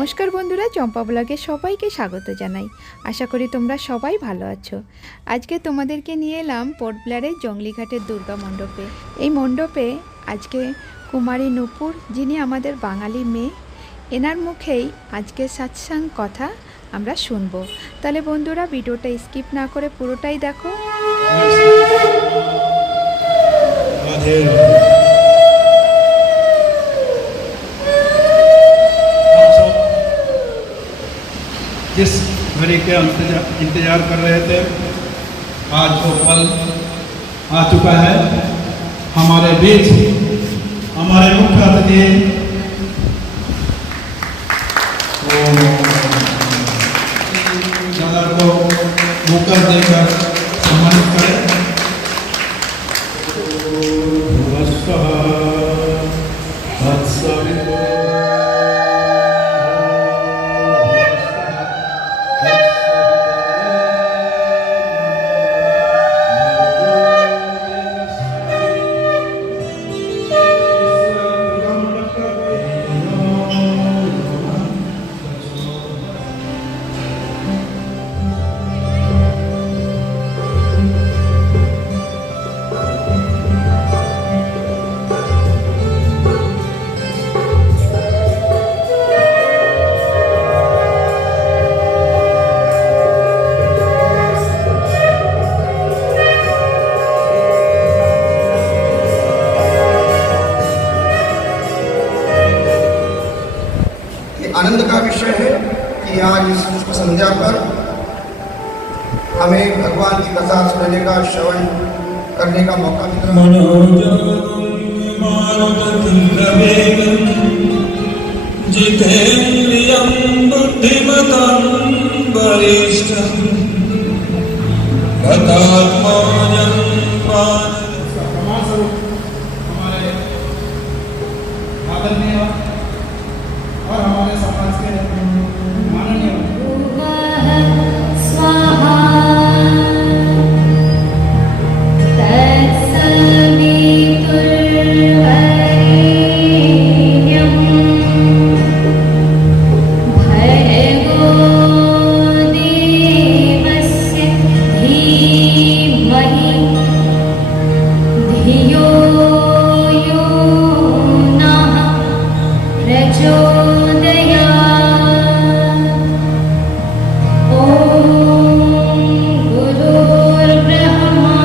নমস্কার বন্ধুরা, চম্পা ব্লগে সবাইকে স্বাগত জানাই। আশা করি তোমরা সবাই ভালো আছো। আজকে তোমাদেরকে নিয়ে এলাম পোর্ট ব্লেয়ারের জঙ্গলিঘাটের দুর্গা মণ্ডপে। এই মণ্ডপে আজকে কুমারী নূপুর, যিনি আমাদের বাঙালি মেয়ে, এনার মুখেই আজকে সৎসঙ্গ কথা আমরা শুনবো। তাহলে বন্ধুরা ভিডিওটা স্কিপ না করে পুরোটাই দেখো। जिस घड़ी के इंतजार कर रहे थे, आज वो पल आ चुका है। हमारे बीच हमारे मुख्य अतिथि दादा को मुकर देकर सम्मानित करें। आनंद का विषय है कि आज इस शुभ संध्या पर हमें भगवान की कथा सुनने का, श्रवण करने का मौका मिला। जितेन्द्रियं बुद्धिमतं वरिष्ठं गतात्मानं सम्मान स्वरूप हमारे आदरणीय और हमारे समाज के माननीय स्वाहा तत्सवितुर्वरेण्यं भर्गो देवस्य धीमहि धियो यो नः प्रचोदयात्। ॐ गुरुर्ब्रह्मा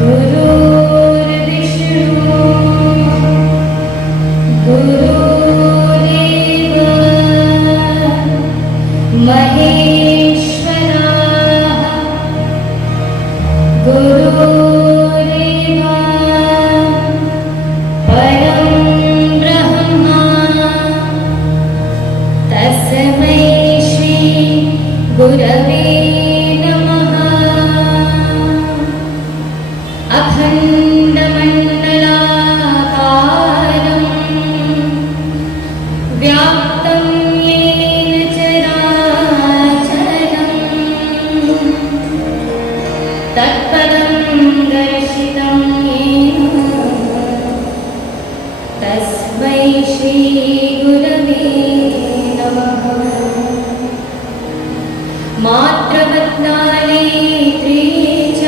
गुरुर्विष्णु गुरुरेव महेश्वरः गुरुरेव परं ब्रह्मा तस्मै श्री गुरवे नमः। अखण्डमण्डलाकारं व्याप्तं येन चराचरं तत्पदं दर्शितं येन तस्मै श्री गुरवे नमः। मातृवत्नाले च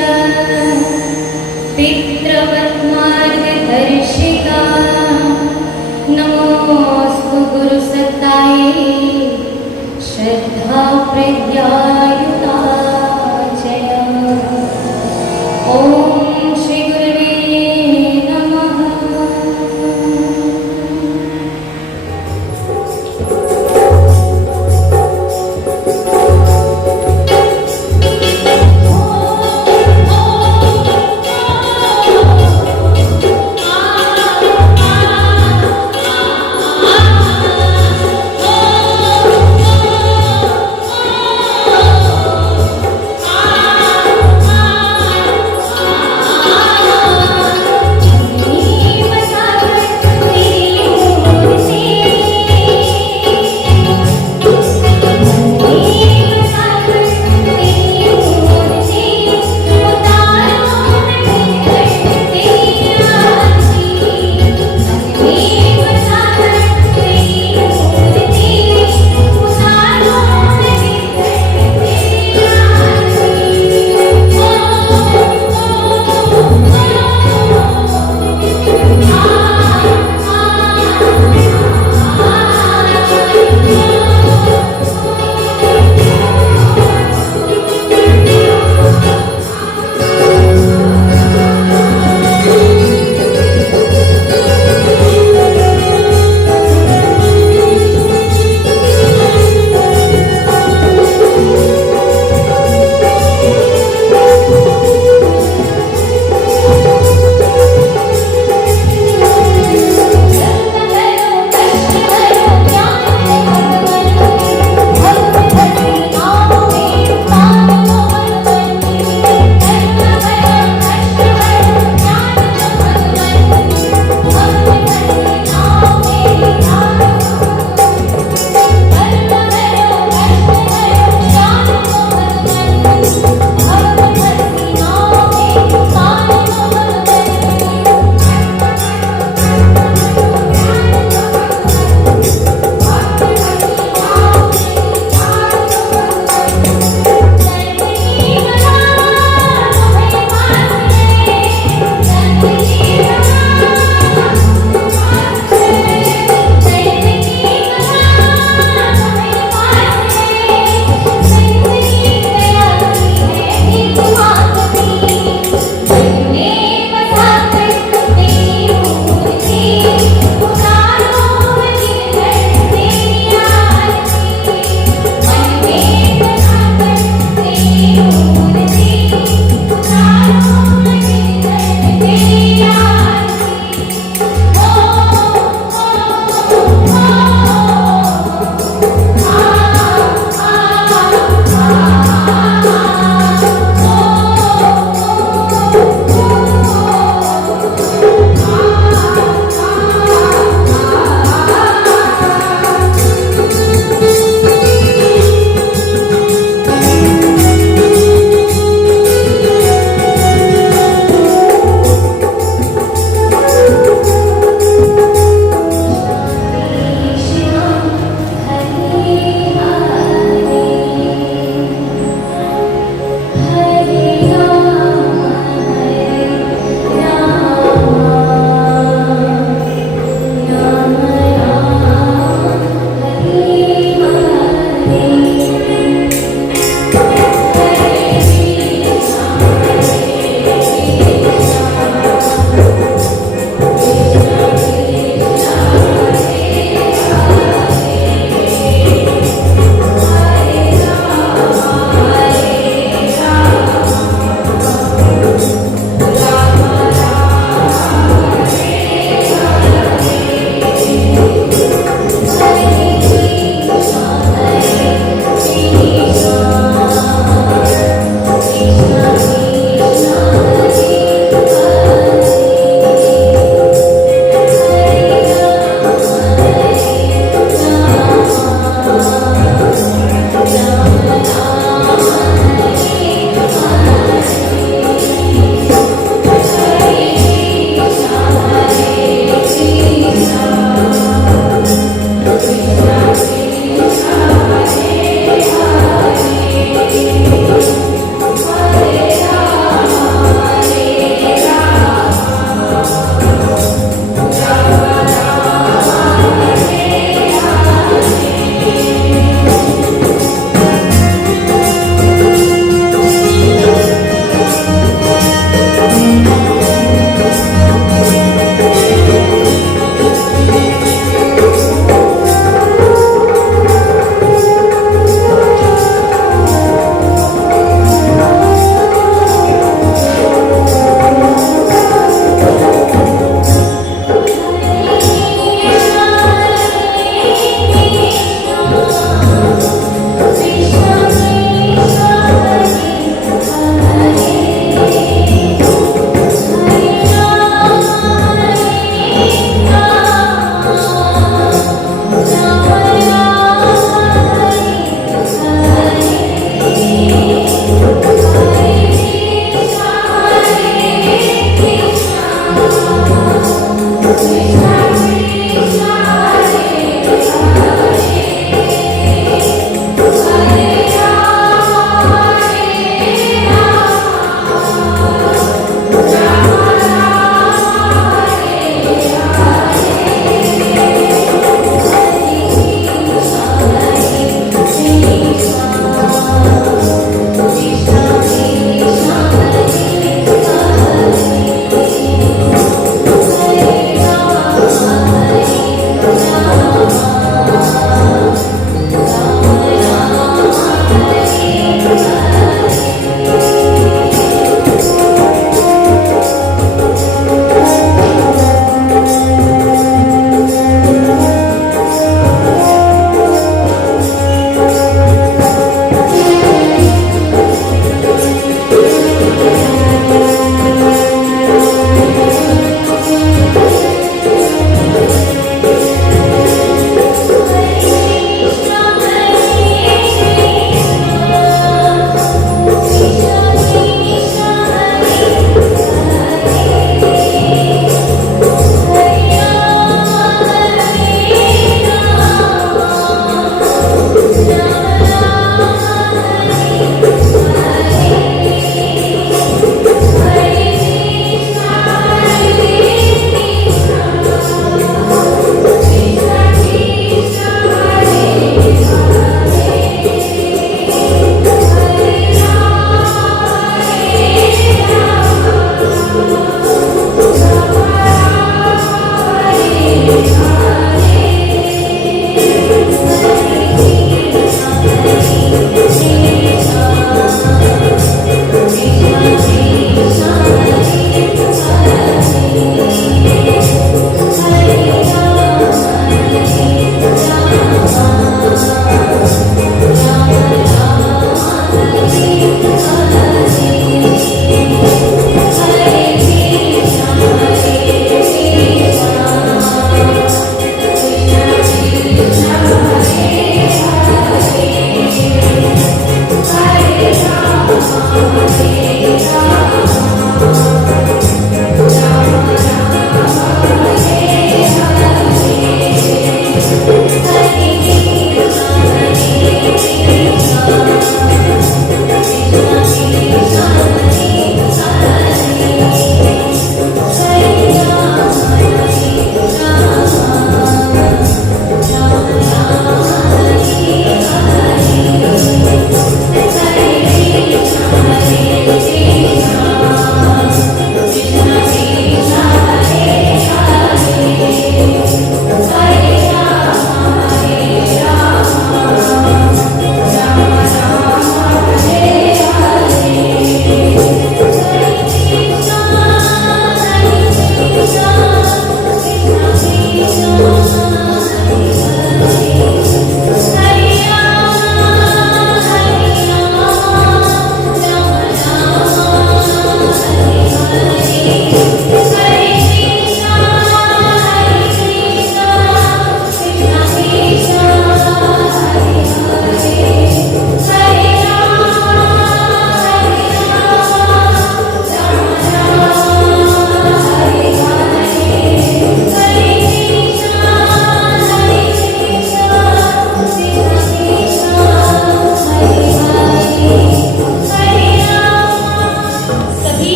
पितृवत्मार्गदर्शिका नमोऽस्तु गुरुसत्तायै श्रद्धा प्रज्ञायुता च। ॐ श्री गुरुवे नमः। Oh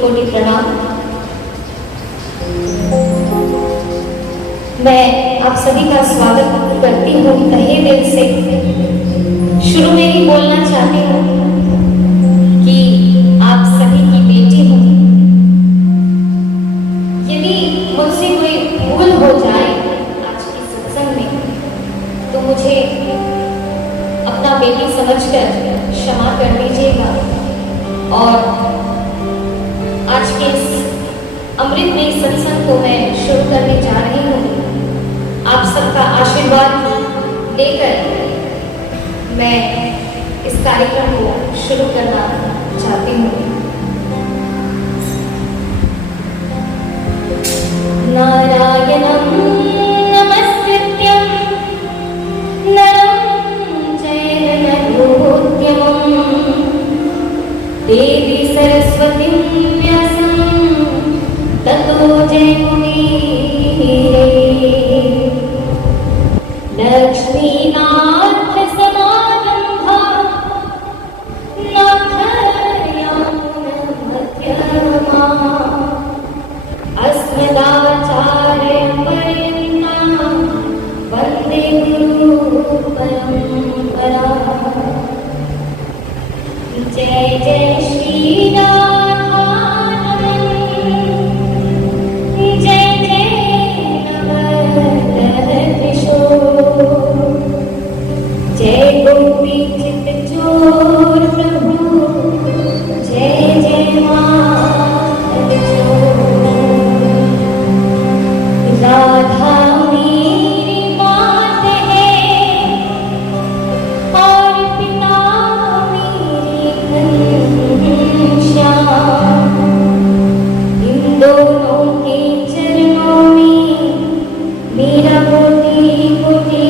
कोटि प्रणाम। मैं आप सभी का स्वागत करती हूँ तहे दिल से। शुरू में ही बोलना चाहती हूँ कि आप सभी की बेटी हूँ। यदि मुझसे कोई भूल हो जाए आज की सत्संग में तो मुझे अपना बेटी समझकर क्षमा कर दीजिएगा। और आज के इस अमृतमयी सत्संग को मैं शुरू करने जा रही हूँ। आप सबका आशीर्वाद लेकर मैं इस कार्यक्रम को शुरू करना चाहती हूँ। नारायणं नमस्कृत्यं नरं चैव नरोत्तमं देवी सरस्वतीं व्यासं ततो जयमुदीरये। लक्ष्मीनाथ समारंभा नाथयामुनमध्यमा अस्मदाचार्यपर्यन्तां वन्दे गुरुपरम्परा। जय जय श्री राधारमण जय जय नवलकिशोर जय गोपी चित चोर प्रभु जय जय माधव चोर। राधा मेरी मात है और पिता मेरे घनश्याम। इन दोनों के चरणों में मेरा कोटि कोटि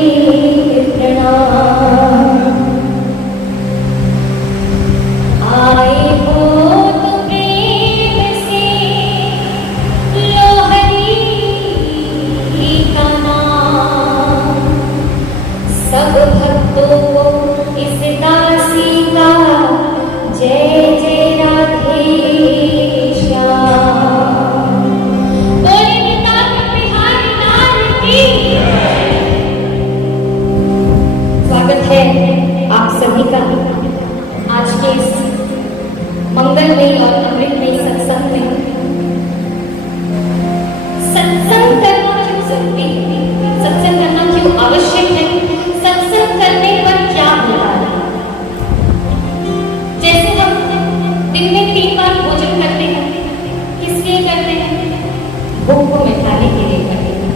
प्रणाम। आए हो तो प्रेम से लो हरि का नाम। सब भक्तों को इस दासी का जय जय राधे श्याम। बोले नितांत बिहारी लाल की। स्वागत है आप सभी का आज के इस मंगलमयी और अमृतमयी सत्संग में। सत्संग करना क्यों जरूरी है? सत्संग करना क्यों आवश्यक है? सत्संग करने पर क्या होता है? जैसे हम दिन में 3 बार भोजन करते हैं, किस लिए करते हैं? भूख को मिटाने के लिए करते हैं।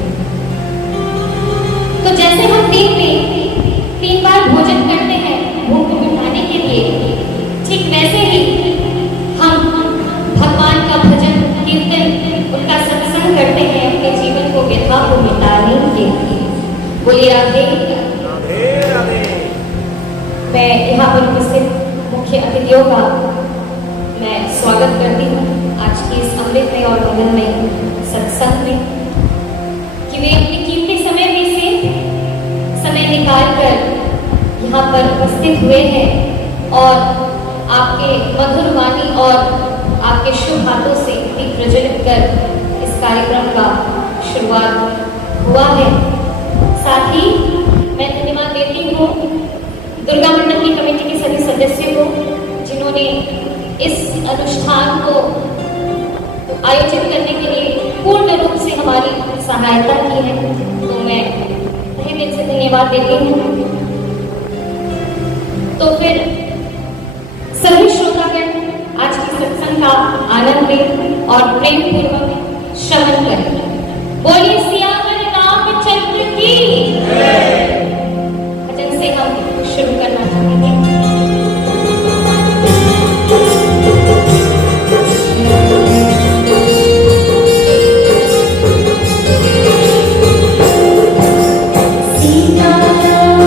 तो जैसे हम दिन में 3 बार भोजन करते हैं भूख को मिटाने के लिए, ठीक वैसे ही हम भगवान का भजन कीर्तन उनका सत्संग करते हैं अपने जीवन को व्यथा को मिटाने के लिए। बोलिए राधे राधे। मैं यहाँ पर उपस्थित मुख्य अतिथियों का मैं स्वागत करती हूँ आज की इस अमृतमय और मंगलमय सत्संग में कि वे अपने कीमती समय में से समय निकाल कर यहाँ पर उपस्थित हुए हैं और आपके मधुर वाणी और आपके शुभ हाथों से दीप प्रज्वलित कर इस कार्यक्रम का शुरुआत हुआ है। साथ ही मैं धन्यवाद देती हूँ दुर्गा मंडल की कमेटी के सभी सदस्यों को जिन्होंने इस अनुष्ठान को आयोजित करने के लिए पूर्ण रूप से हमारी सहायता की है। तो मैं तहे दिल से धन्यवाद देती हूँ। तो फिर सभी श्रोतागण आज के सत्संग का आनंद लें और प्रेम पूर्वक श्रवण करें। बोलिए सियावर रामचंद्र की भजन से हम शुरू करना चाहेंगे। सीता राम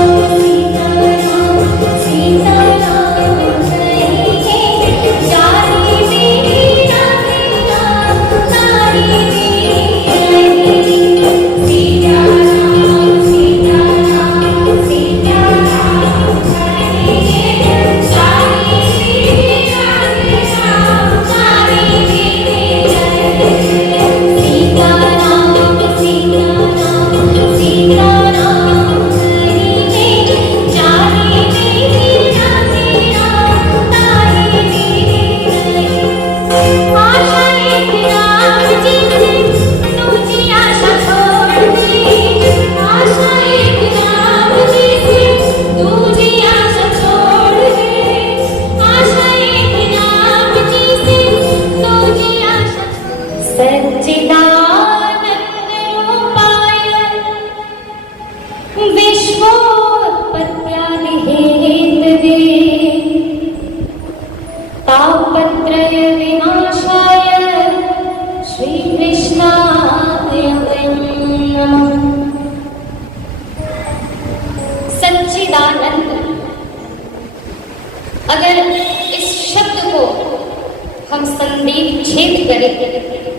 संदीप छेद करे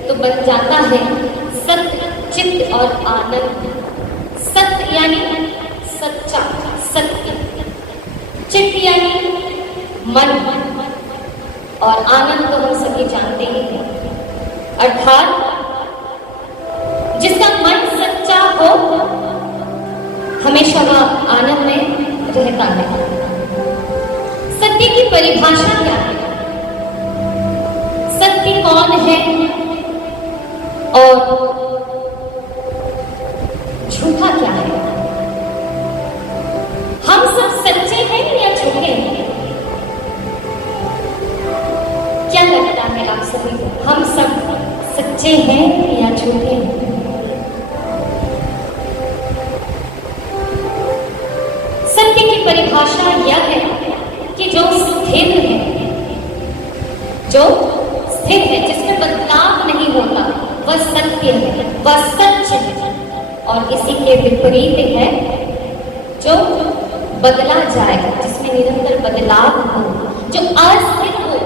तो बन जाता है सत्य, चित्त और आनंद। सत्य यानी सच्चा, सत्य। चित्त यानी मन, और आनंद तो हम सभी जानते ही हैं, अर्थात जिसका मन सच्चा हो हमेशा वह आनंद में रहता है। सत्य की परिभाषा क्या है? सत्य कौन है और झूठा क्या है? हम सब सच्चे हैं या झूठे हैं? क्या लगता है आप सभी को? हम सब सच्चे हैं या झूठे हैं? सत्य की परिभाषा यह है कि जो स्थिर है, जो स्थिर है, जिसमें बदलाव नहीं होता, वह सत्य है, वह सच है। और इसी के विपरीत है जो बदला जाए, जिसमें निरंतर बदलाव हो, जो अस्थिर हो,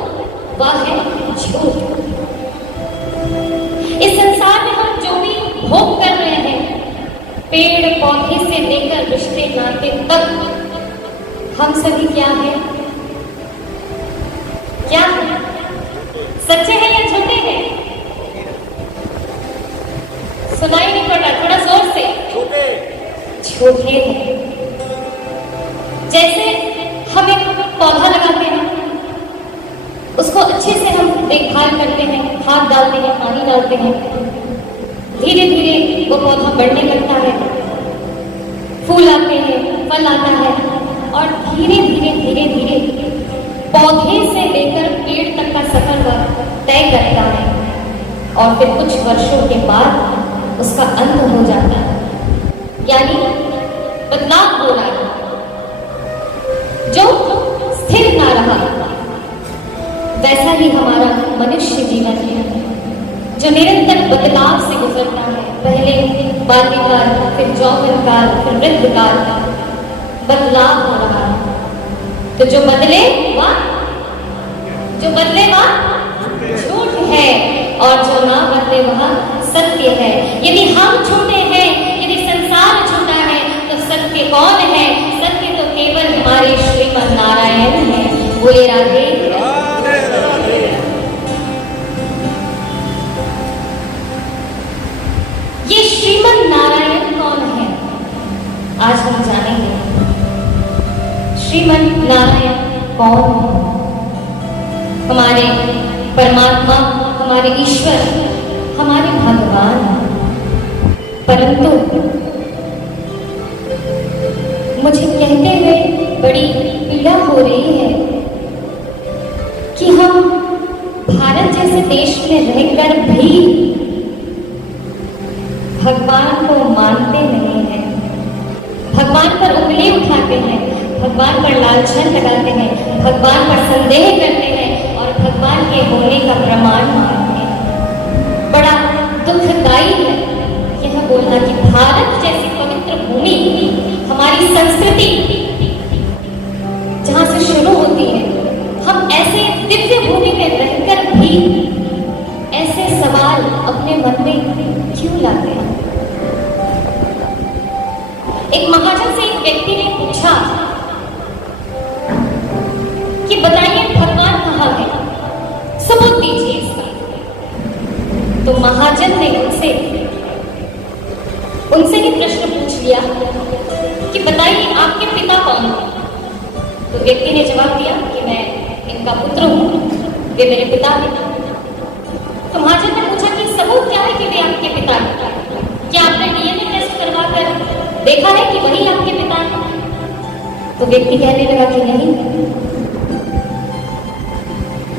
वह है झूठ। इस संसार में हम जो भी भोग कर रहे हैं, पेड़ पौधे से लेकर रिश्ते नाते तक, हम सभी क्या है? क्या है? सच्चे हैं या झूठे हैं? सुनाई नहीं पड़ रहा, थोड़ा जोर से। झूठे हैं। जैसे हम एक पौधा लगाते हैं, उसको अच्छे से हम देखभाल करते हैं, खाद डालते हैं, पानी डालते हैं, धीरे धीरे वो पौधा बढ़ने लगता है, फूल आते हैं, फल आता है, और धीरे धीरे धीरे धीरे पौधे से लेकर पेड़ तक का सफर वह तय करता है, और फिर कुछ वर्षों के बाद उसका अंत हो जाता है, यानी बदलाव हो रहा है। जो स्थिर ना रहा, वैसा ही हमारा मनुष्य जीवन है, जो निरंतर बदलाव से गुजरता है। पहले बाल्यकाल, फिर यौवनकाल, फिर वृद्धकाल, बदलाव हो रहा है। तो जो बदले वह झूठ है, और जो ना बदले वह सत्य है। यदि हम झूठे हैं, यदि संसार झूठा है, तो सत्य कौन है? सत्य तो केवल हमारे श्रीमन नारायण है। बोले राधे। ये श्रीमन नारायण कौन है? आज हम जानेंगे श्रीमन नारायण कौन है। हमारे परमात्मा, हमारे ईश्वर, हमारे भगवान। परंतु मुझे कहते हुए बड़ी पीड़ा हो रही है कि हम भारत जैसे देश में रहकर भी भगवान को मानते नहीं हैं, भगवान पर उंगली उठाते हैं, भगवान पर लांछन लगाते हैं, भगवान पर संदेह करते हैं, और भगवान के होने का प्रमाण मानते हैं। बड़ा दुखदाई है यह बोलना कि भारत जैसी पवित्र भूमि, हमारी संस्कृति जहां से शुरू होती है, हम ऐसे दिव्य भूमि में रहकर भी ऐसे सवाल अपने मन में क्यों लाते हैं? एक महाजन से एक व्यक्ति ने पूछा कि बताइए भगवान कहाँ है, सबूत दीजिए इसका। तो महाजन ने उनसे ही प्रश्न पूछ लिया कि बताइए आपके पिता कौन हैं? तो व्यक्ति ने जवाब दिया कि मैं इनका पुत्र हूँ, वे मेरे पिता हैं। तो महाजन ने पूछा कि सबूत क्या है कि वे आपके पिता हैं? क्या आपने डीएनए टेस्ट करवा कर देखा है कि वही आपके पिता हैं? तो व्यक्ति कहने लगा कि नहीं।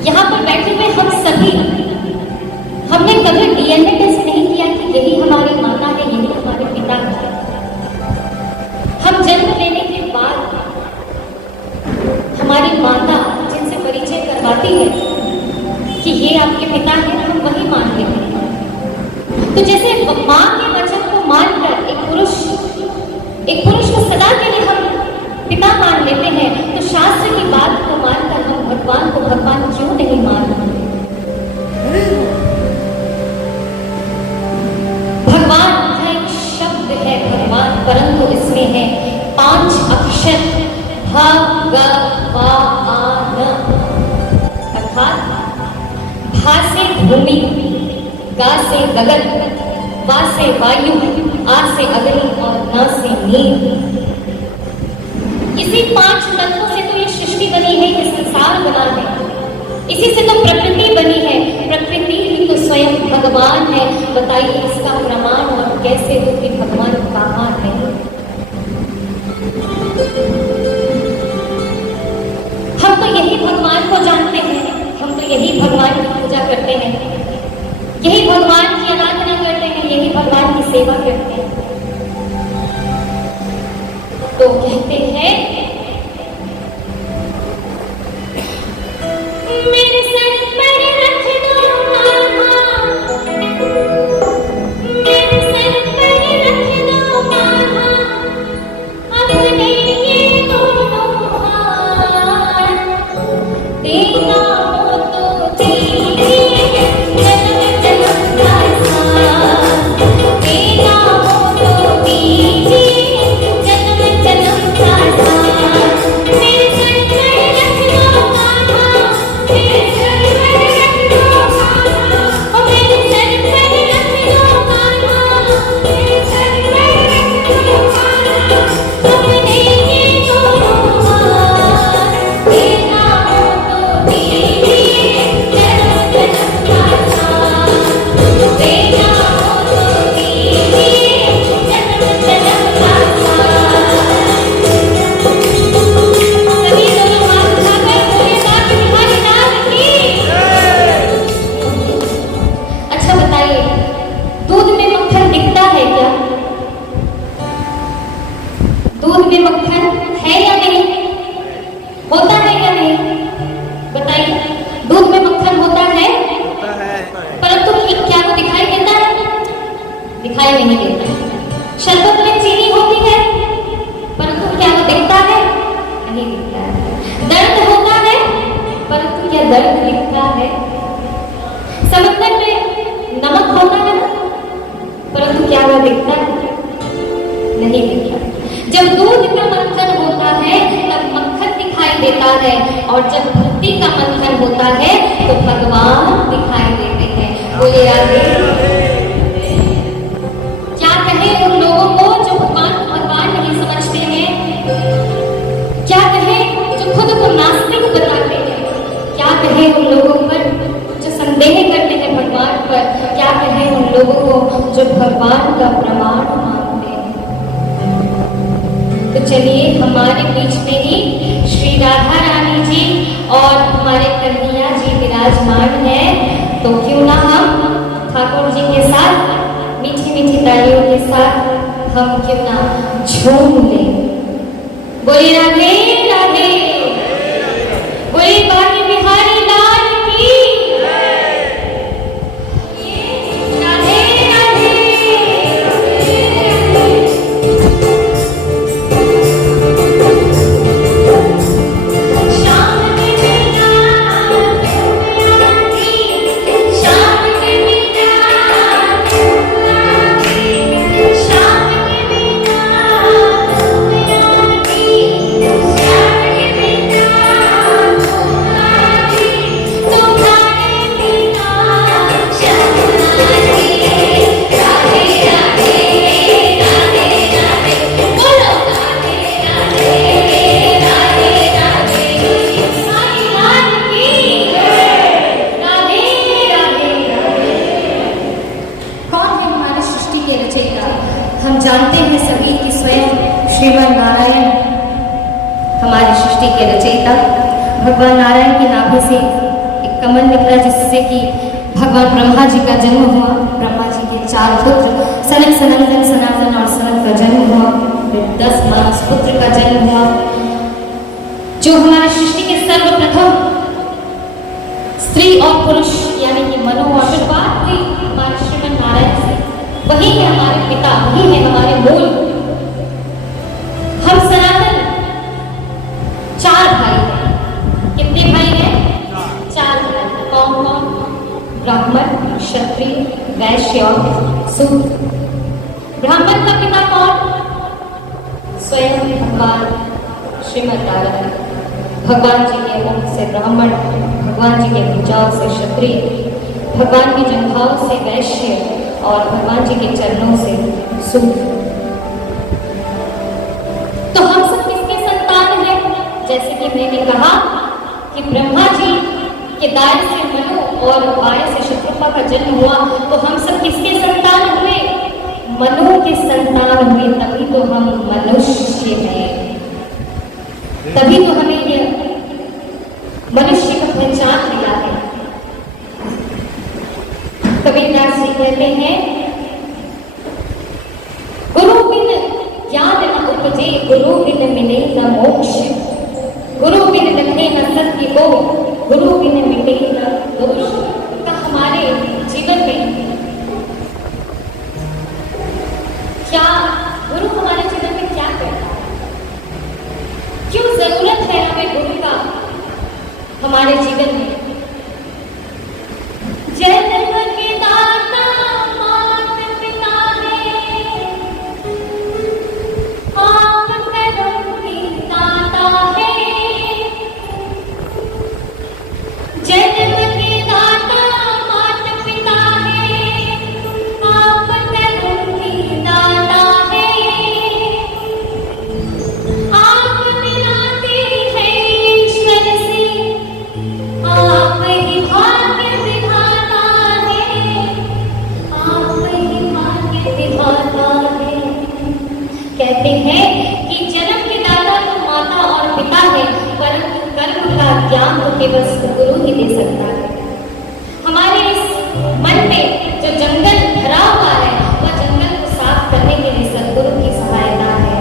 यहाँ पर बैठे हुए हम सभी, हमने कभी डीएनए टेस्ट नहीं किया कि यही हमारी माता है, यही हमारे पिता है। हम जन्म लेने के बाद हमारी माता जिनसे परिचय करवाती है कि ये आपके पिता हैं, हम वही मान लेते हैं। तो जैसे माँ के वचन को मानकर एक पुरुष को सदा के लिए हम पिता मान लेते हैं, तो शास्त्र की बात को मानकर हम भगवान को भगवान क्यों नहीं मान? हैं 5 अक्षर भगवान, अर्थात भा से भूमि, गा से गगन, वा से वायु, आ से अग्नि और न से नीर। इसी 5 तत्वों से तो ये सृष्टि बनी है, ये संसार बना है, इसी से तो प्रकृति बनी है। प्रकृति ही तो स्वयं भगवान है। बताइए इसका प्रमाण और कैसे हो कि भगवान कहाँ है? हम तो यही भगवान को जानते हैं, हम तो यही भगवान की पूजा करते हैं, यही भगवान की आराधना करते हैं, यही भगवान की सेवा करते हैं। तो कहते हैं मेरे सर पर रख दो मामा, मेरे सर पर रख दो मामा, अपने ये दोनों हाथ, देना हो तो दीजिए जन्म जन्म का साथ, देना हो तो दीजिए जन्म जन्म का साथ। मेरे सर पर रख दो मामा, मेरे सर पर रख दो मामा, ओ मेरे सर पर रख दो मामा, मेरे सर पर रख दो मामा, अपने ये दोनों हाथ, देना हो तो दीजिए जन्म जन्म का साथ, देना हो तो दीजिए जन्म जन्म का साथ। सभी दोनों हाथ उठाकर बोले बाकी बिहारी नाथ की। अच्छा बताइए, दूध में मक्खन दिखता है क्या? दूध में मक्खन है या नहीं? होता है या नहीं? बताइए, दूध में मक्खन होता है? परंतु क्या वो दिखाई देता है? दिखाई नहीं देता। शरबत में चीनी होती है, परंतु क्या वो दिखता है? नहीं दिखता है। दर्द होता है, परंतु क्या दर्द दिखता है? समंदर में नमक होता है, परंतु क्या वह दिखता है? नहीं दिखता। जब दूध का मंथन होता है तब मक्खन दिखाई देता है, और जब भक्ति का मंथन होता है तो भगवान दिखाई देते हैं। बोले राधे। क्या कहे उन लोगों को जो भगवान को भगवान नहीं समझते हैं? क्या कहे जो खुद को नास्तिक बताते हैं? क्या कहे उन लोगों पर जो संदेह करते हैं भगवान पर? क्या कहे उन लोगों को जो भगवान का प्रमाण मानते हैं? तो चलिए, हमारे बीच में ही श्री राधा रानी जी और हमारे कन्हैया जी विराजमान हैं, तो क्यों ना हम ठाकुर जी के साथ मीठी मीठी तालियों के साथ हम क्यों ना झूम लें। बोले राधे राधे, बोले बाकी बिहारी लाल की। राधे राधे। शाम के बिना शाम के बिना शाम के बिना हम जानते हैं सभी कि स्वयं श्रीमन नारायण हमारी सृष्टि के रचयिता। भगवान नारायण की नाभि से एक कमल निकला जिससे कि भगवान ब्रह्मा जी का जन्म हुआ। ब्रह्मा जी के 4 पुत्र सनक, सनंदन, सनातन और सनत का जन्म हुआ। फिर 10 मानस पुत्र का जन्म हुआ। जो हमारी सृष्टि के सर्वप्रथम स्त्री और पुरुष यानी कि मनु और शुरुआत हुई हमारे श्रीमन नारायण से। वही है हमारे पिता, वही है हमारे मूल। हम सनातन 4 भाई हैं। कितने भाई हैं? 4 भाई। कौन कौन? ब्राह्मण, क्षत्रिय, वैश्य और शूद्र। ब्राह्मण का पिता कौन? भगवान श्रीमद् नारायण, भगवान जी के मुख से ब्राह्मण, भगवान जी के भुजाओं से क्षत्रिय, भगवान की जंघाओं से वैश्य और भगवान जी के चरणों से शूद्र। तो हम सब किसके संतान हैं? जैसे कि मैंने कहा कि ब्रह्मा जी के दाएं से मनु और बाएं से शत्रुपा का जन्म हुआ, तो हम सब किसके संतान हुए? मनु के संतान हुए, तभी तो हम मनुष्य हैं, तभी तो हमें ये मनुष्य का पहचान मिला है। कबीरदास जी कहते हैं, गुरु बिन ज्ञान न उपजे, गुरु बिन मिले न मोक्ष, गुरु बिन लखे न सत्य को, गुरु बिन मिटे न दोष। तो हमारे जीवन में क्या गुरु हमारे जीवन में क्या करता है? क्यों जरूरत है हमें गुरु का हमारे जीवन में? जन्म के दाता मात पिता है, आप कर्म की दाता है। जन्म के दाता मात पिता है, आप कर्म की दाता है। आप मिलाते हैं ईश्वर से, आप ही भाग्य विधाता है, आप ही भाग्य विधाता है। कहते हैं कि जन्म के दाता तो माता और पिता है, परंतु कर्म का ज्ञान तो केवल सद्गुरु ही दे सकता है। हमारे इस मन में जो जंगल भरा हुआ है, वह जंगल को साफ करने के लिए सद्गुरु की सहायता है।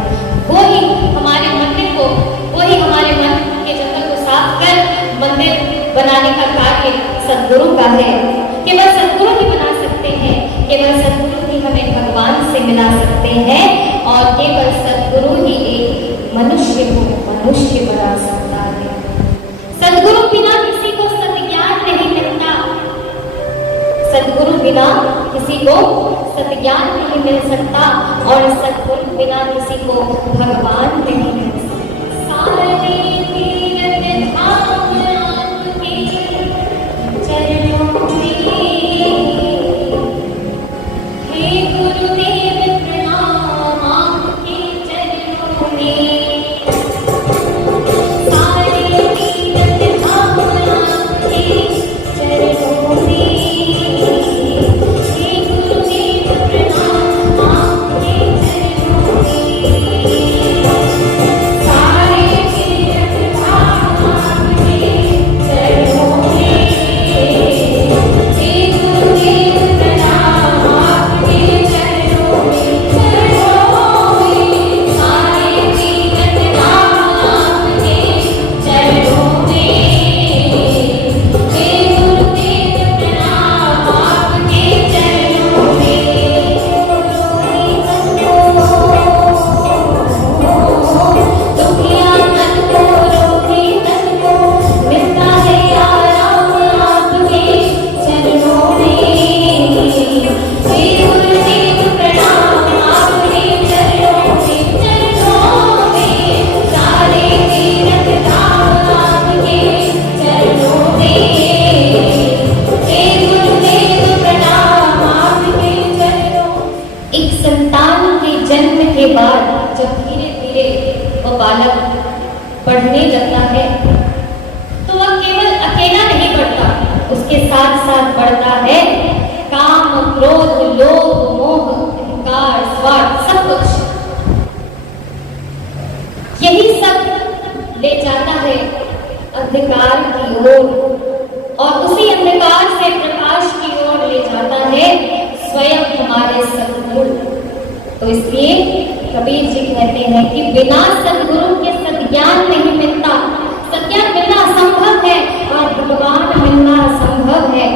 वो ही हमारे मंदिर को, वो ही हमारे मन के जंगल को साफ कर मंदिर बनाने का कार्य सद्गुरु का है। केवल सद्गुरु ही बना सकते हैं, केवल सद्गुरु ही हमें भगवान से मिला सकते हैं, और केवल सद्गुरु ही एक मनुष्य को मनुष्य बना सकता है। सद्गुरु बिना किसी को सत्ज्ञान नहीं मिलता, सद्गुरु बिना किसी को सत्ज्ञान नहीं मिल सकता, और सद्गुरु बिना किसी को भगवान नहीं मिल सकता। सारे तीर्थ धाम आपके चरणों में, हे गुरुदेव प्रणाम आपके चरणों में। सारे तीर्थ धाम आपके चरणों में, हे गुरुदेव प्रणाम आपके चरणों में। सारे तीर्थ धाम आपके चरणों में, हे गुरुदेव प्रणाम आपके चरणों में। सारे तीर्थ धाम आपके चरणों में, हे गुरुदेव प्रणाम आपके चरणों में। दुखिया मन को, रोगी तन को मिलता है आराम आपके चरणों में, हे गुरुदेव प्रणाम आपके चरणों में। चरणों में सारे तीर्थ धाम आपके चरणों में, हे गुरुदेव प्रणाम आपके चरणों। एक संतान के जन्म के बाद जब धीरे धीरे वो बालक पढ़ने लगता है, तो वह केवल अकेला नहीं पढ़ता, उसके साथ साथ बढ़ता है काम, क्रोध, लोभ, मोह, अहंकार, स्वार्थ, सब कुछ। यही सब ले जाता है अंधकार की ओर, और उसी अंधकार से प्रकाश की ओर ले जाता है स्वयं हमारे सद्गुरु। तो इसलिए कबीर जी कहते हैं कि बिना सद्गुरु के सद्ज्ञान नहीं मिलता। सद्ज्ञान मिलना असंभव है और भगवान मिलना असंभव है।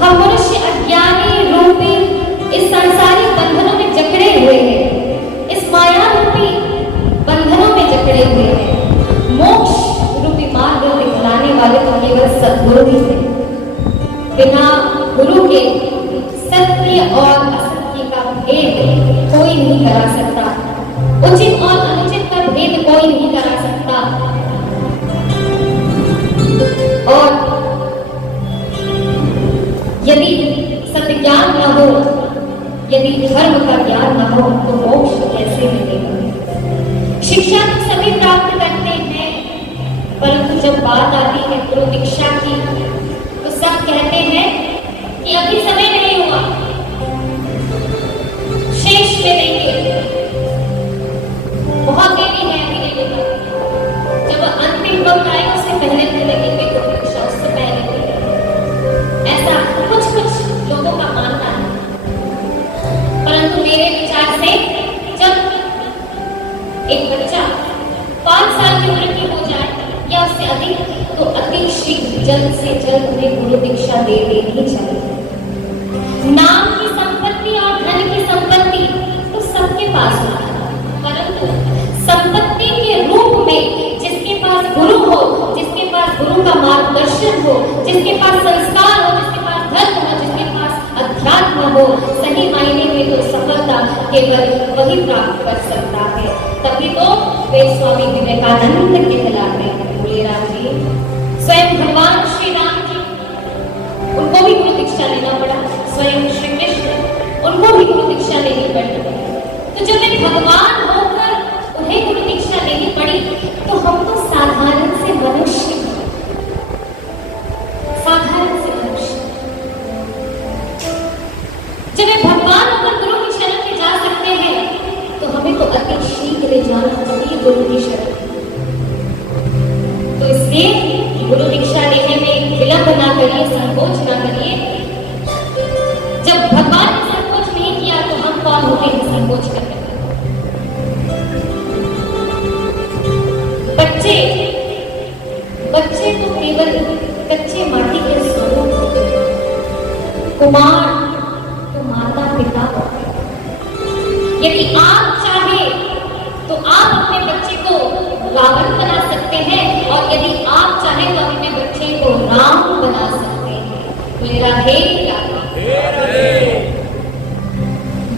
हम मनुष्य अज्ञानी रूपी इस सांसारिक बंधनों में जकड़े हुए हैं, इस माया रूपी बंधनों में जकड़े हुए हैं। मोक्ष रूपी मार्ग दिखलाने वाले तो केवल सद्गुरु ही हैं। बिना गुरु के सत्य और असत्य का भेद कोई नहीं करा सकता, उचित और अनुचित का भेद कोई यदि धर्म का ज्ञान न हो तो मोक्ष कैसे मिलेगा? शिक्षा तो सभी प्राप्त करते हैं, परंतु जब बात आती है गुरु दीक्षा की तो सब कहते हैं कि अभी समय नहीं हुआ, शेष में देंगे, बहुत देरी है, अभी नहीं होगा। जब अंतिम वक्त आएगा उससे पहले लगेंगे गुरु दीक्षा, उससे पहले नहीं। ऐसा कुछ कुछ लोगों का मानना है, परंतु मेरे विचार से जब एक बच्चा 5 साल की उम्र की हो जाए या उससे अधिक तो अति शीघ्र जल्द से जल्द उन्हें गुरु दीक्षा दे देनी चाहिए। नाम की संपत्ति और धन की संपत्ति तो सबके पास होता है, परंतु संपत्ति के रूप में जिसके पास गुरु हो, जिसके पास गुरु का मार्गदर्शन हो, जिसके पास संस्कार हो, जिसके पास धर्म हो, जिसके पास अध्यात्म हो, सही मायने में तो सफलता केवल वही प्राप्त कर सकता है। तभी तो वे स्वामी विवेकानंद कहलाते हैं। बोले राम जी, स्वयं भगवान श्री राम जी, उनको भी गुरु दीक्षा लेना पड़ा, स्वयं श्री कृष्ण, उनको भी गुरु दीक्षा लेनी पड़ी। तो जब वे भगवान होकर उन्हें गुरु दीक्षा लेनी पड़ी तो हम तो साधारण से मनुष्य, साधारण से मनुष्य, जब वे भगवान होकर गुरु की शरण में जा सकते हैं तो हमें तो अति शीघ्र जाना चाहिए गुरु की शरण। तो इसलिए गुरु दीक्षा लेने में विलंब ना करिए, संकोच ना करिए। जब भगवान ने संकोच नहीं किया तो हम कौन होते हैं संकोच करने? बच्चे तो केवल कच्चे माटी के स्वरूप होते हैं, कुमार तो माता पिता होते हैं। यदि आप चाहे तो आप अपने बच्चे को रावण बना सकते हैं, और यदि आप चाहे तो अपने बच्चे को राम बना सकते हैं। मेरा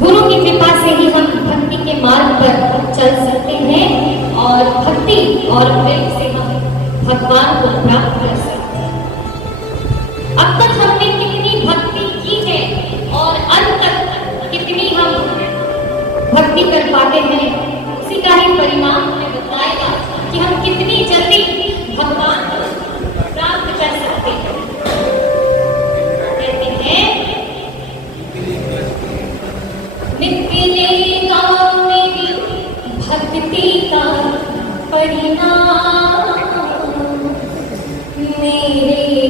गुरु की कृपा से ही हम भक्ति के मार्ग पर चल सकते हैं, और भक्ति और प्रेम से हम भगवान को प्राप्त कर सकते हैं। अब तक हमने कितनी भक्ति की है और अंत तक कितनी हम भक्ति कर पाते हैं, उसी का ही परिणाम हमें बताएगा कि हम कितनी जल्दी भगवान को प्राप्त कर सकते हैं। कहते हैं निकलेगा मेरी भक्ति का परिणाम मेरे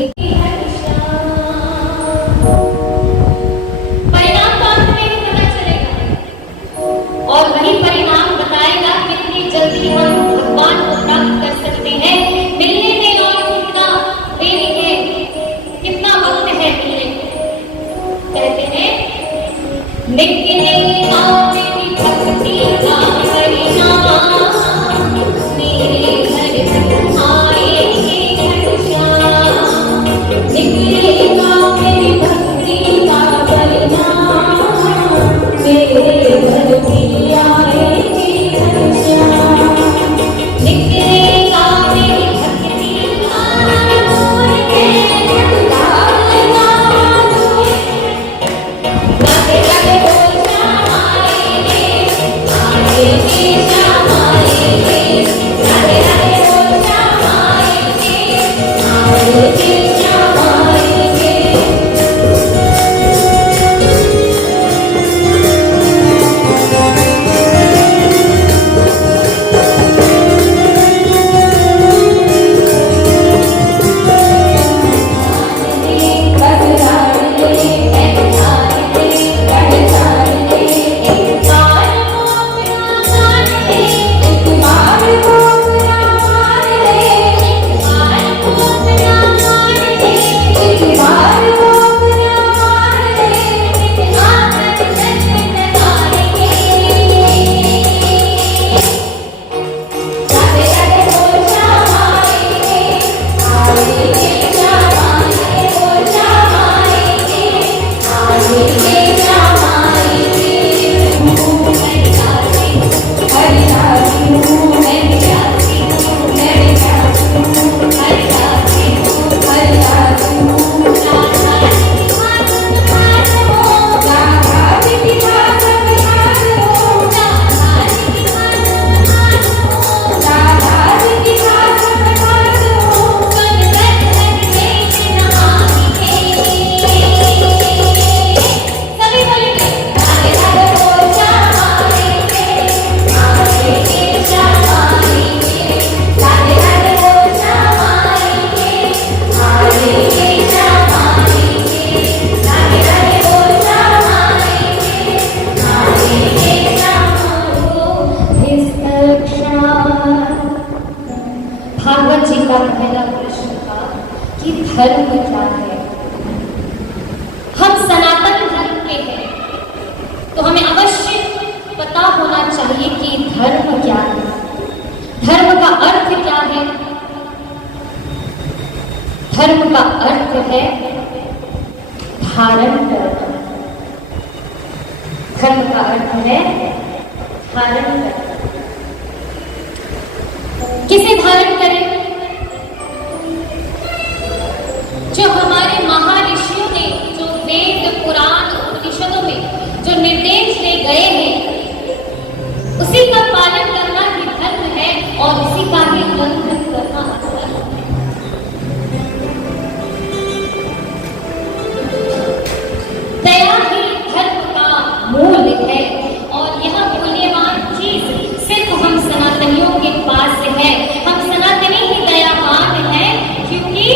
परिणाम तो अंत में पता चलेगा, और वही परिणाम बताएगा कितनी जल्दी हम भगवान को प्राप्त कर सकते हैं। मिलने में और कितना देरी है, कितना वक्त है मिलने को। कहते हैं निकलेगा मेरी भक्ति का परिणाम मेरे घर आएंगे घनश्याम। जी का पहला प्रश्न था कि धर्म क्या है। हम सनातन धर्म के हैं तो हमें अवश्य पता होना चाहिए कि धर्म क्या है, धर्म का अर्थ क्या है। धर्म का अर्थ है धारण करना। धर्म का अर्थ है धारण करना। किसे धारण करें? जो हमारे महर्षियों ने जो वेद पुराण उपनिषदों में जो निर्देश दे गए हैं उसी का पालन करना ही धर्म है और उसी का ही उल्लंघन करना अधर्म है। दया ही धर्म का मूल है और यह मूल्यवान चीज सिर्फ हम सनातनियों के पास है। हम सनातनी ही दयावान हैं क्योंकि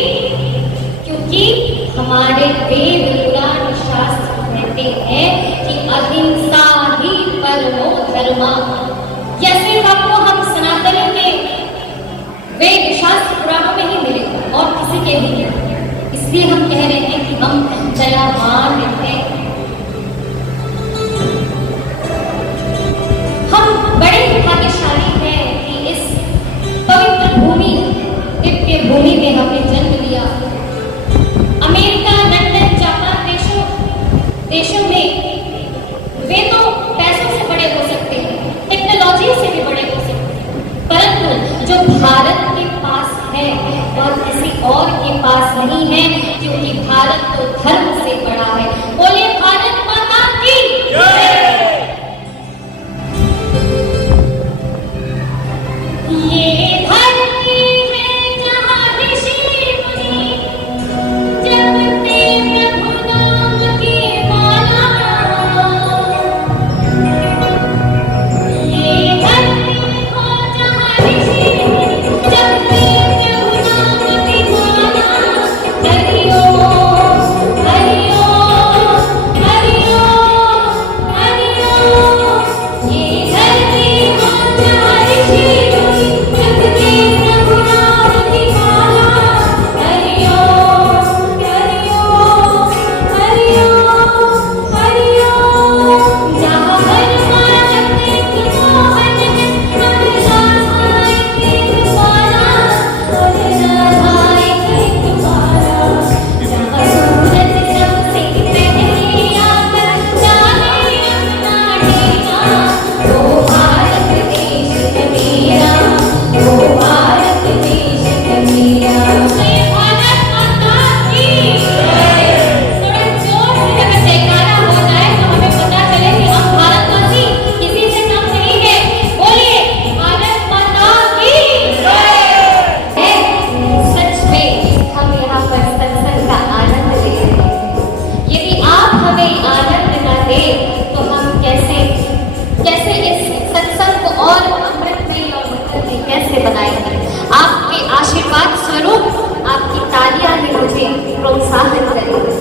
हमारे वेद पुराण शास्त्र कहते हैं कि अहिंसा ही परमो धर्मा। जैसे आपको हम सनातनियों के वेद शास्त्र पुराणों में ही मिलेगा और किसी के भी नहीं। इसलिए हम कह रहे हैं कि हम दयावान हैं। हम बड़े भाग्यशाली हैं कि इस पवित्र भूमि दिव्य भूमि में हमने जन्म लिया। अमेरिका, लंदन, जापान देशों में वे तो पैसों से बड़े हो सकते हैं, टेक्नोलॉजी से भी बड़े हो सकते हैं, परंतु जो भारत के पास है वह किसी और के पास नहीं है क्योंकि भारत तो धर्म से बड़ा है। बोलिए भारत माता की जय। ये धरती है जहाँ ऋषि मुनि जपते प्रभु नाम की माला। ये धरती हो जहाँ ऋषि मुनि जपते प्रभु नाम की माला। हरिओ हरिओ हरिओ हरिओ। ये धरती हो जहाँ ऋषि मुनि जपते प्रभु नाम की माला। हरिओ हरिओ हरिओ हरिओ। जहाँ हनुमान कृत मोहन है अनुराधाय कृत माला। अनुराधाय कृत माला। जहाँ सूरज सबसे पहले आकर जाने अपना डेरा। वो भारत देश है मेरा, वो भारत देश है मेरा। जय भारत माता की जय। थोड़ा जोर से अगर जयकारा हो जाए तो हमें पता चले कि हम भारतवासी किसी से कम नहीं है। बोलिए भारत माता की जय। सच में हम यहाँ पर सत्संग का आनंद ले रहे हैं। यदि आप हमें आनंद न दें तो हम कैसे इस सत्संग को और अमृतमय और मंगलमय कैसे बनाएंगे। आपके आशीर्वाद स्वरूप आपकी तालियां ही मुझे प्रोत्साहित करेंगी।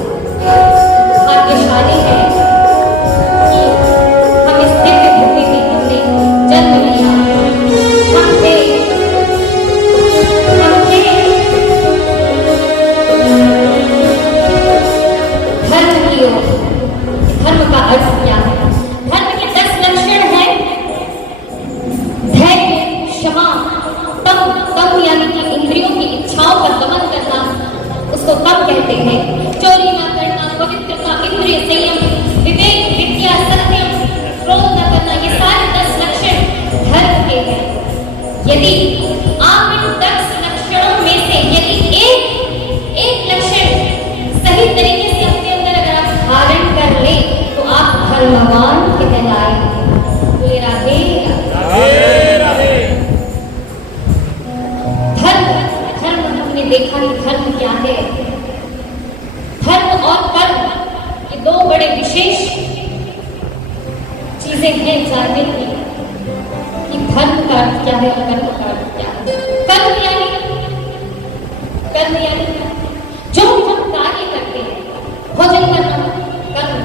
भाग्यशाली है कि हम इस दिव्य भूमि में हमने जन्म लिया। हमने धर्म की ओर। धर्म का अर्थ क्या है? धर्म के 10 लक्षण हैं। धैर्य, क्षमा, तम यानी कि इंद्रियों की इच्छाओं का दमन करना, उसको तम कहते हैं। चोरी न करना, पवित्रता, इंद्रिय संयम, विवेक, विद्या, सत्यम, क्रोध न करना, ये सारे 10 लक्षण धर्म के हैं। यदि आप इन 10 लक्षणों में से यदि एक लक्षण सही तरीके से अपने अंदर अगर आप धारण कर ले तो आप धर्मवान कहलाएंगे। बोले राधे राधे। धर्म हमने देखा कि धर्म क्या है। धर्म और कर्म ये 2 बड़े विशेष चीजें हैं जानने की कि धर्म का अर्थ क्या है और कर्म का अर्थ क्या है। कर्म यानी जो हम कार्य करते हैं, भोजन करना कर्म,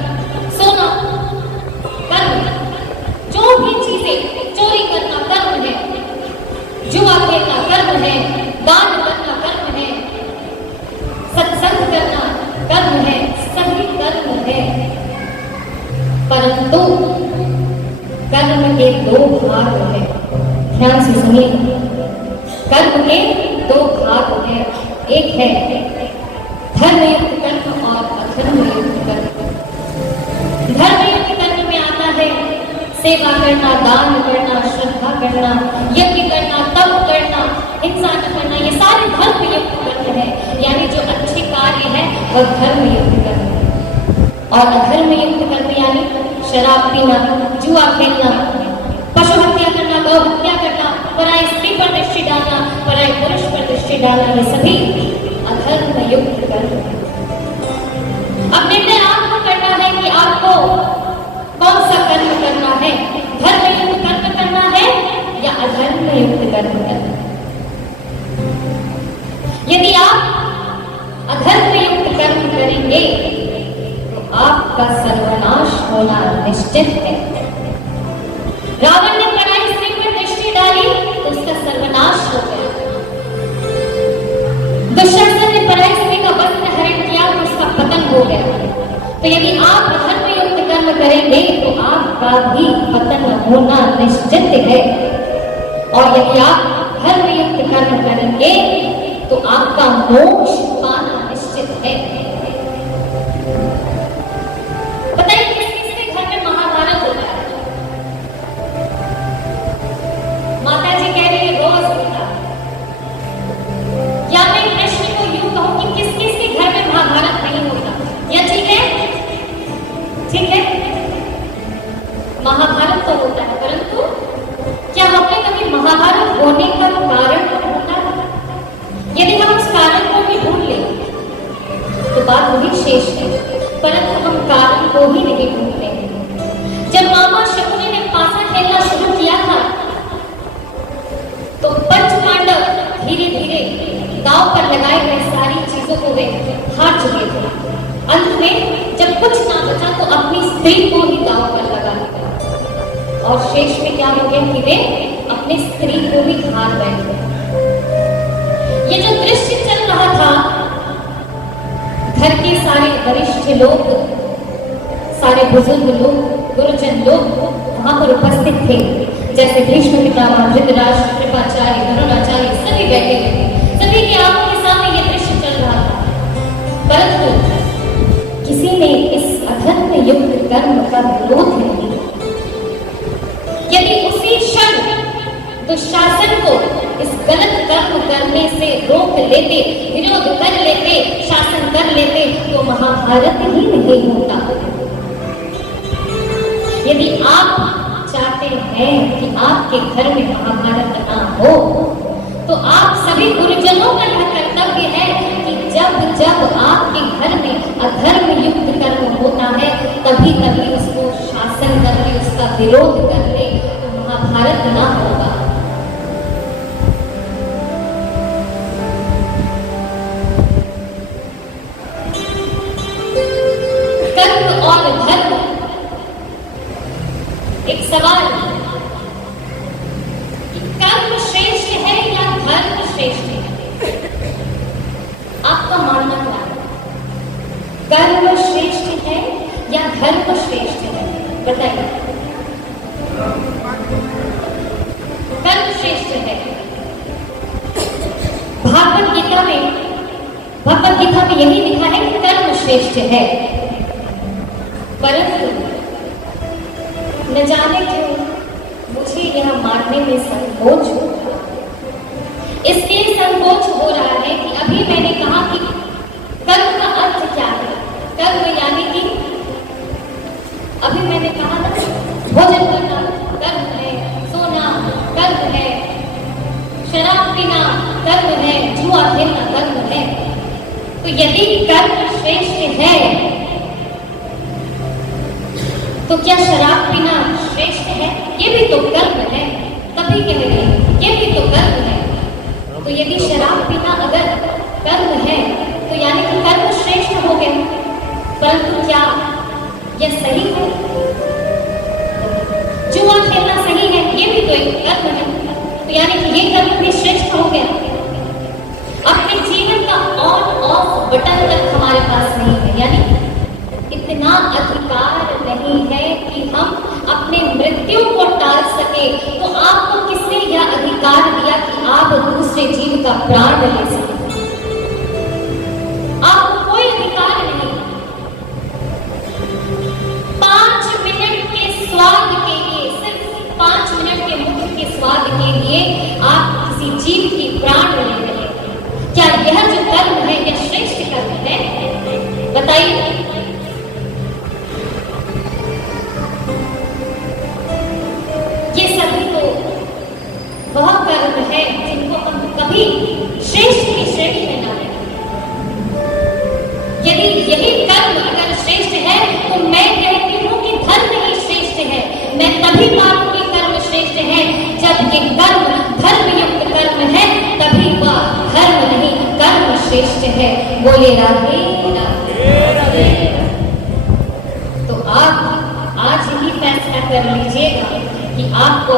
सोना कर्म, जो भी चीजें, चोरी करना कर्म है, जुआ खेलना कर्म है, दान करना कर्म के दो भाग हैं, ध्यान से सुनिए। कर्म के दो भाग हैं, एक है धर्मयुक्त कर्म और अधर्मयुक्त कर्म। धर्मयुक्त कर्म में आता है सेवा करना, दान करना, श्रद्धा करना, यज्ञ करना, तप करना, हिंसा न करना, ये सारे धर्मयुक्त कर्म है, यानी जो अच्छे कार्य है वह धर्मयुक्त कर्म है। और अधर्मयुक्त कर्म यानी शराब पीना, जुआ खेलना, पशु हत्या करना, गौ हत्या करना, पराई स्त्री पर दृष्टि डालना, पराई पुरुष पर दृष्टि डालना, ये सभी अधर्मयुक्त कर्म है। अब निर्णय आपको करना है कि आपको कौन सा कर्म करना है, धर्मयुक्त कर्म करना है या अधर्मयुक्त कर्म करना है। यदि आप अधर्मयुक्त कर्म करेंगे तो आपका सर्वनाश होना निश्चित है। रावण ने पराई स्त्री पर दृष्टि डाली तो उसका सर्वनाश हो गया। दुशासन ने पराई स्त्री का वस्त्र हरण किया तो उसका पतन हो गया। तो यदि आप धर्मयुक्त कर्म करेंगे तो आपका भी पतन होना निश्चित है, और यदि आप धर्मयुक्त कर्म करेंगे तो आपका मोक्ष पाना निश्चित है। बताइए किस किसके घर में महाभारत होता है? माता जी कह रही है रोज होता है। या मैं प्रश्न को यूं कहूं कि किस किसके घर में महाभारत नहीं होता? या ठीक है, ठीक है, महाभारत तो होता है, परंतु क्या हमने कभी महाभारत होने का कारण ढूंढा? यदि हम उस कारण को भी ढूंढ लें तो बात वही शेष है, परंतु हम कारण को ही नहीं ढूंढते हैं। जब मामा शकुनी ने पासा खेलना शुरू किया था तो पंच पांडव धीरे धीरे दांव पर लगाए गए सारी चीजों को वे हार चुके थे। अंत में जब कुछ ना बचा तो अपनी स्त्री को ही दांव पर लगा दिया, और शेष में क्या हो गया कि वे अपनी स्त्री को भी हार बैठे। ये जो दृश्य चल रहा था, घर के सारे वरिष्ठ लोग, सारे बुजुर्ग लोग, गुरुजन लोग वहां पर उपस्थित थे, जैसे भीष्म पितामह, धृतराष्ट्र, कृपाचार्य, द्रोणाचार्य, सभी बैठे थे। सभी की आंखों के सामने ये दृश्य चल रहा था, परंतु किसी ने इस अधर्मयुक्त कर्म का विरोध नहीं किया। यदि उसी क्षण दुशासन को इस गलत कर्म करने से रोक लेते, विरोध कर लेते, शासन कर लेते तो महाभारत ही नहीं होता। यदि आप चाहते हैं कि आपके घर में महाभारत ना हो तो आप सभी गुरुजनों का यह कर्तव्य है कि जब जब आपके घर में अधर्म युक्त कर्म होता है तभी तभी उसको शासन कर ले, उसका विरोध कर ले, तो महाभारत ना होगा। कर्म और धर्म, एक सवाल, कर्म श्रेष्ठ है या धर्म श्रेष्ठ है? आपका मानना क्या है? कर्म श्रेष्ठ है या धर्म श्रेष्ठ है? बताइए। कर्म श्रेष्ठ है। भागवत गीता में यही लिखा है कि कर्म श्रेष्ठ है, परंतु न जाने क्यों मुझे यह मानने में संकोच हो रहा है। इसलिए संकोच हो रहा है कि अभी मैंने कहा कि कर्म का अर्थ क्या है। कर्म यानी कि अभी मैंने कहा ना, भोजन करना कर्म है, सोना कर्म है, शराब पीना कर्म है, जुआ खेलना कर्म है। तो यदि कर्म श्रेष्ठ है तो क्या शराब पीना श्रेष्ठ है? ये भी तो कर्म है, तभी कह रहे हैं ये भी तो कर्म है। तो यदि शराब पीना अगर कर्म है तो यानी कि कर्म श्रेष्ठ हो गया, परंतु क्या यह सही है? जुआ खेलना सही है, ये भी तो एक कर्म है, तो यानी कि ये कर्म भी श्रेष्ठ हो गया। अपने जीवन का ऑन ऑफ बटन तक हमारे पास नहीं है, यानी इतना अधिकार नहीं है कि हम अपने मृत्यु को का प्राण ले सके। आपको कोई अधिकार नहीं 5 मिनट के स्वाद के लिए, सिर्फ 5 मिनट के मुख के स्वाद के लिए आप किसी जीव की प्राण ले रहे हैं। क्या यह जो कर्म है यह श्रेष्ठ कर्म है? बताइए। ये सभी तो वह कर्म है जिनको हम कभी श्रेष्ठ की श्रेणी में ना लें। यदि यही कर्म अगर श्रेष्ठ है तो मैं कहती हूँ कि धर्म ही श्रेष्ठ है। मैं तभी मानूंगी कर्म श्रेष्ठ है जब ये कर्म धर्मयुक्त कर्म है, तभी वह धर्म नहीं कर्म श्रेष्ठ है। बोले राधे राधे। तो आप आज ही फैसला कर लीजिएगा कि आपको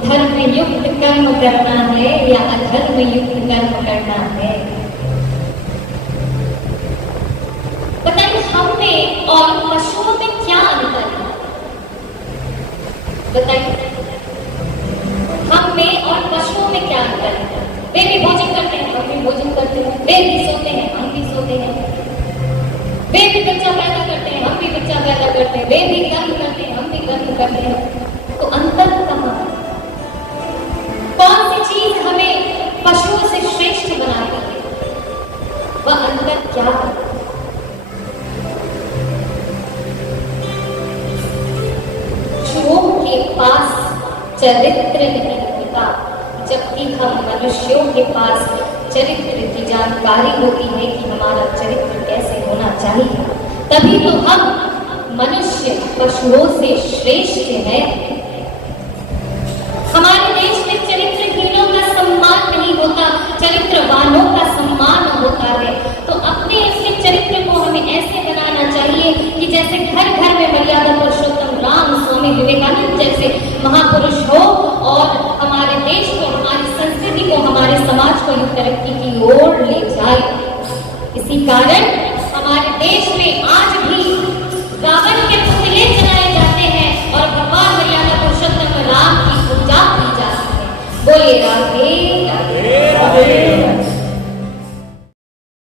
धर्म युक्त कर्म करना है या अधर्म युक्त कर्म करना है। बताइए हमें और पशुओं में क्या अंतर है? बताइए हमें और पशुओं में क्या अंतर है? वे भी भोजन करते हैं, हम भी भोजन करते हैं। वे भी सोते हैं, हम भी सोते हैं। वे भी बच्चा पैदा करते हैं, हम भी बच्चा पैदा करते हैं। वे भी कर्म करते हैं, हम भी कर्म करते हैं। तो अंतर कहाँ? कौन सी चीज हमें पशुओं से श्रेष्ठ बनाती है? वह अंतर क्या है? पशुओं के पास चरित्र नहीं होता, जबकि हम मनुष्यों के पास चरित्र की जानकारी होती है कि हमारा चरित्र कैसे होना चाहिए। तभी तो हम मनुष्य पशुओं से श्रेष्ठ है। हमारे देश में चरित्रहीनों का सम्मान नहीं होता, चरित्रवानों का सम्मान होता है। तो अपने इसके चरित्र को हमें ऐसे बनाना चाहिए कि जैसे घर घर में मर्यादा पुरुषोत्तम राम स्वामी विवेकानंद जैसे महापुरुष